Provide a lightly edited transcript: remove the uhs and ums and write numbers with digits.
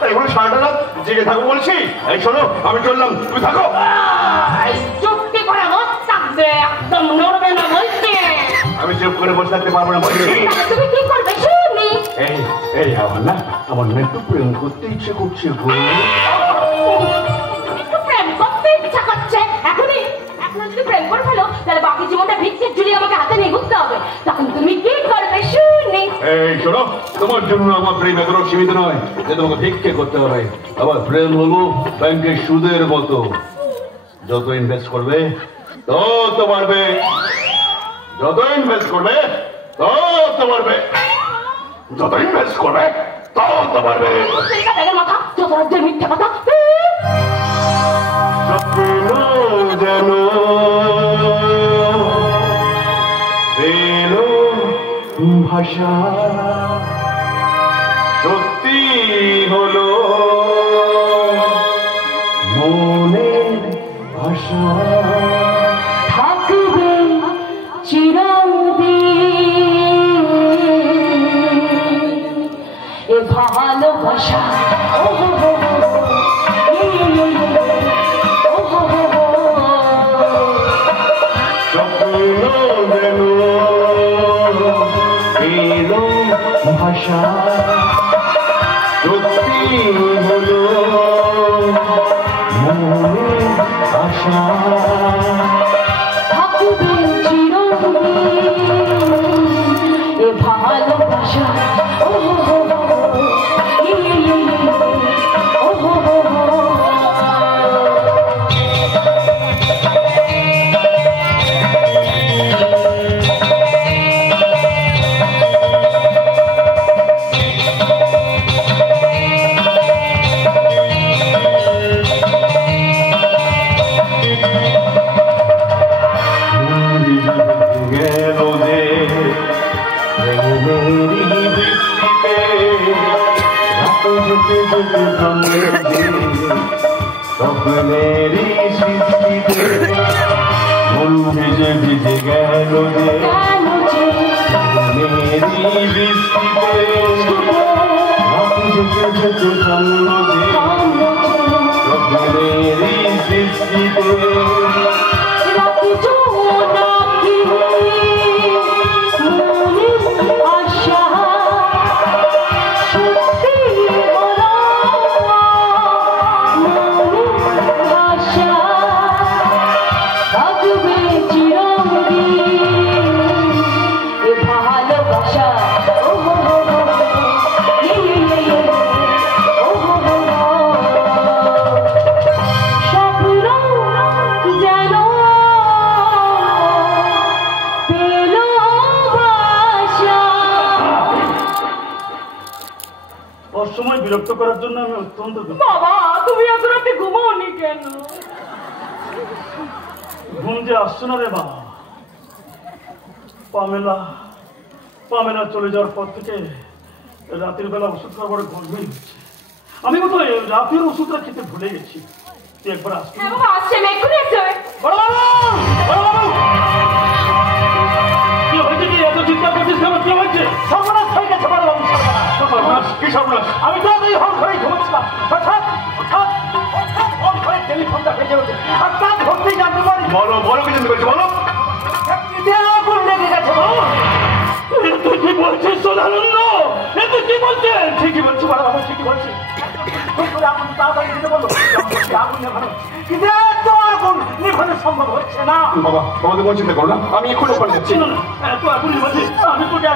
তাই বলে সারাটা রাত জেগে থাকো বলছি। এই শোনো, আমি চললাম, তুমি থাকো। চুপটি করে থাকবে, একদম নড়বে না বলছি। আমি চুপ করে বসে থাকতে পারবো না বলছি। তুমি কি করবে শুনি? এই এই আমার না, আমার না একটু প্রেম করতে ইচ্ছে করছে গো। একটু প্রেম করতে ইচ্ছা করছে এখনই? এখন যদি প্রেম করে ফেলো তাহলে বাকি জীবনটা ভিক্ষের ঝুলিয়ে আমাকে হাতে নিয়ে ঘুরতে হবে। তখন তুমি কি করবে শুনি? এই শোনো, তোমার জন্য আমার প্রেম এত সীমিত নয় যে তোমাকে ভিক্ষে করতে হবে। আমার প্রেম হলো ব্যাংকের সুদের মতো, যত ইনভেস্ট করবে তত বাড়বে, যত ইনভেস্ট করবে তত বাড়বে, যত ইনভেস্ট করবে তত বাড়বে। মাথা যত রাজ্যের মিথ্যা কথা। স্বপ্ন যেন পেল ভাষা, সত্যি হলো মনের ভাষা। থাকবে চিরদিন এ ভালোবাসা। ভাষা সত্যি হলো মনের আশা। থাকবে চিরদিন এ ভালোবাসা। স্বপ্নেরই সৃষ্টিতে মন ভিজে ভিজে গেল যে, মেরি বৃষ্টিতে যেতে যেতে থামল যে, স্বপ্নেরই সৃষ্টিতে সময় বিরক্ত করার জন্য আমি অত্যন্ত। বাবা তুমি এত রাতে ঘুমাওনি কেন? ঘুম যে আসছে না রে মা। পামেলা পামেলা চলে যাওয়ার পর থেকে রাতের বেলা ওষুধ খাওয়া বড় গরমিল হচ্ছে। আমি বোধ হয় রাতের ওষুধটা খেতে ভুলে গেছি। তুই একবার আসবি? কি হয়েছে? কি এত চিন্তা করছিস কেন? কি হয়েছে? সর্বনাশ হয়ে গেছে বড় বাবু। সর্বনাশ? কি সর্বনাশ? আমি তো এই হল ঘরে ঘুমোচ্ছিলাম, হঠাৎ হঠাৎ হঠাৎ হল ঘরে টেলিফোনটা বেজে ওঠে। আর তার ধরতেই জানতে পারি। বলো বলো, কি জানতে পারছি বলো। আগুন লেগে গেছে। তুই কি বলছিস সোনানন্দ? তুই কি বলছিস? ঠিকই বলছি বড় বাবু, ঠিকই বলছি। আগুন তাড়াতাড়ি দিতে বলো। আগুন নেভানো, কিন্তু এত আগুন নেভানো সম্ভব হচ্ছে না। বাবা, তোমাদের কোনো চিন্তা করো না, আমি এক্ষুনি ওখানে যাচ্ছি। এত আগুন নেভাচ্ছি আমি তোকে